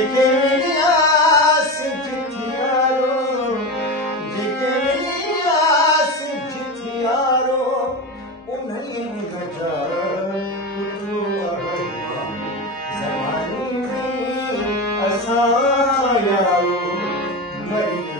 जेके मेरी आस जिथियारो जेके मेरी आस जिथियारो उन्हें गजा ज़माने में असा यारो मरी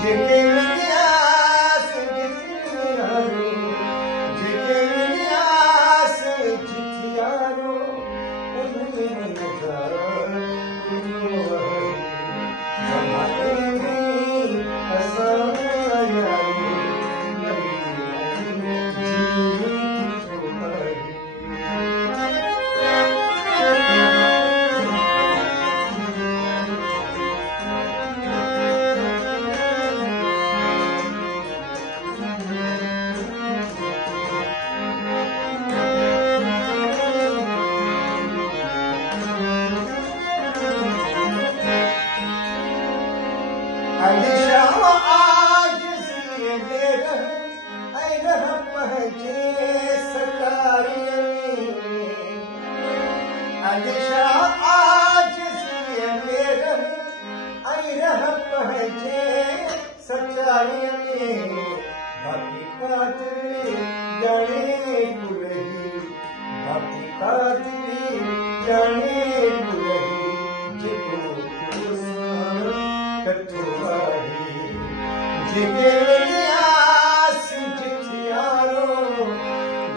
जेके मेरी आस जिथियारो जेके मेरी आस जिथियारो उन्हें गजा ज़माने में असा यारो आज सी मेरा ऐ रहम पहचे सतारिया में अलिशा आज सी मेरा ऐ रहम पहचे सतारिया में बाकी कातरी जाने कुलही बाकी कातरी जाने कुलही जिको जेके मेरी आस जिथियारो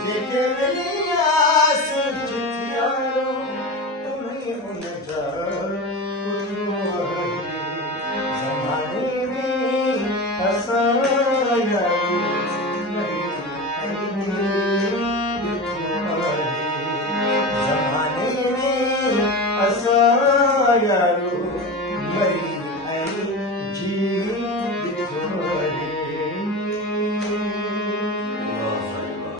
जेके मेरी आस जिथियारो तुम्हें गजा ज़माने में असा यारो ज़माने में असा यारो मरी